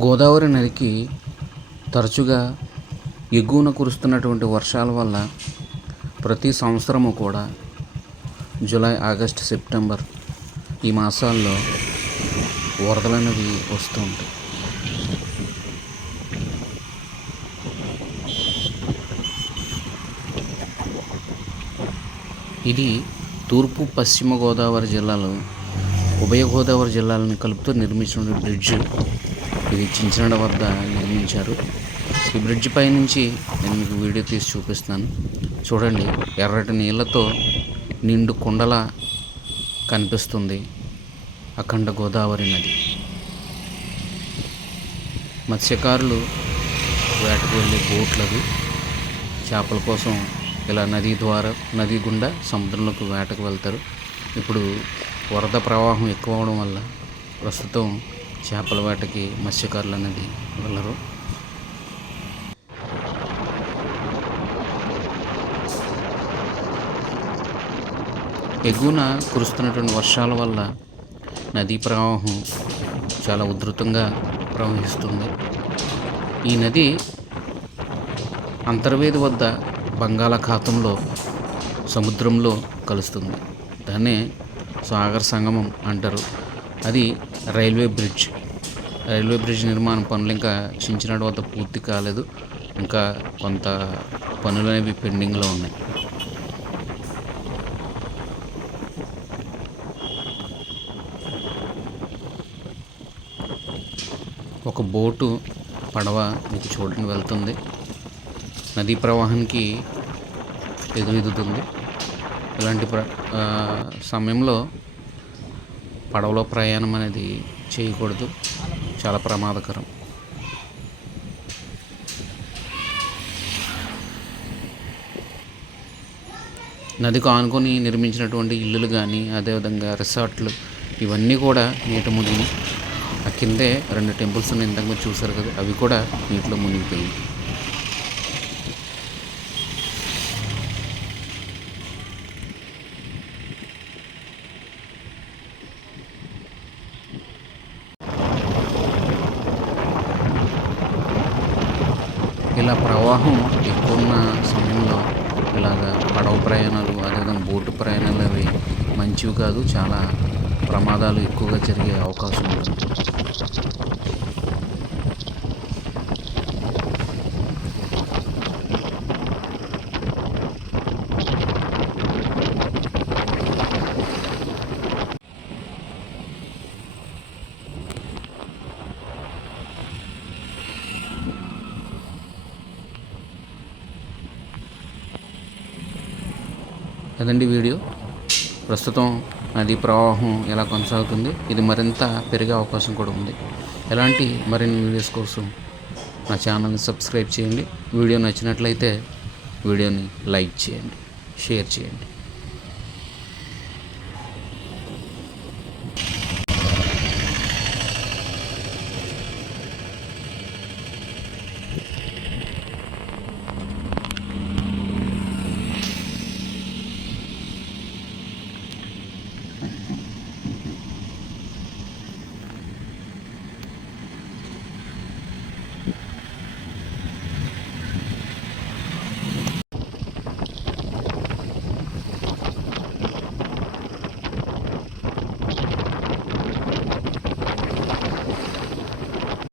గోదావరి నదికి తరచుగా ఎగువన కురుస్తున్నటువంటి వర్షాల వల్ల ప్రతి సంవత్సరము కూడా జూలై, ఆగస్టు, సెప్టెంబర్ ఈ మాసాల్లో వరదలు అనేవి వస్తూ ఉంటాయి. ఇది తూర్పు పశ్చిమ గోదావరి జిల్లాలో ఉభయ గోదావరి జిల్లాలను కలుపుతూ నిర్మించిన బ్రిడ్జ్. ఇది చించినాడ వద్ద నిర్మించారు. ఈ బ్రిడ్జ్ పై నుంచి నేను మీకు వీడియో తీసి చూపిస్తున్నాను. చూడండి, ఎర్రటి నీళ్ళతో నిండు కొండల కనిపిస్తుంది అఖండ గోదావరి నది. మత్స్యకారులు వేటకు వెళ్ళే బోట్లవి చేపల కోసం ఇలా నది గుండా సముద్రంలోకి వేటకు వెళ్తారు. ఇప్పుడు వరద ప్రవాహం ఎక్కువ అవడం వల్ల ప్రస్తుతం చేపల వేటకి మత్స్యకారులు అనేది వెళ్ళరు. ఎగువన కురుస్తున్నటువంటి వర్షాల వల్ల నదీ ప్రవాహం చాలా ఉధృతంగా ప్రవహిస్తుంది. ఈ నది అంతర్వేది వద్ద బంగాళాఖాతంలో సముద్రంలో కలుస్తుంది. దాన్నే సాగర్ సంగమం అంటారు. అది రైల్వే బ్రిడ్జ్ నిర్మాణ పనులు ఇంకా చించినాడ వద్ద పూర్తి కాలేదు. ఇంకా కొంత పనులు అనేవి పెండింగ్లో ఉన్నాయి. ఒక బోటు పడవ మీకు చూడడానికి వెళ్తుంది. నదీ ప్రవాహానికి ఎదురెదుతుంది. ఇలాంటి సమయంలో పడవలో ప్రయాణం అనేది చేయకూడదు, చాలా ప్రమాదకరం. నదికి ఆనుకొని నిర్మించినటువంటి ఇల్లులు కానీ, అదేవిధంగా రిసార్ట్లు ఇవన్నీ కూడా నీట మునిగి, ఆ కిందే 2 టెంపుల్స్ ఉన్నాయి, ఇంతకు చూసారు కదా, అవి కూడా నీటిలో మునిగిపోయాయి. ఇలా ప్రవాహం ఎక్కువ ఉన్న సమయంలో ఇలాగ పడవ ప్రయాణాలు, అదేవిధంగా బోటు ప్రయాణాలు అవి మంచివి కాదు. చాలా ప్రమాదాలు ఎక్కువగా జరిగే అవకాశం ఉంటుంది. అదండి వీడియో. ప్రస్తుతం నదీ ప్రవాహం ఎలా కొనసాగుతుంది, ఇది మరింత పెరిగే అవకాశం కూడా ఉంది. ఎలాంటి మరిన్ని వీడియోస్ కోసం నా ఛానల్ని సబ్స్క్రైబ్ చేయండి. వీడియో నచ్చినట్లయితే వీడియోని లైక్ చేయండి, షేర్ చేయండి.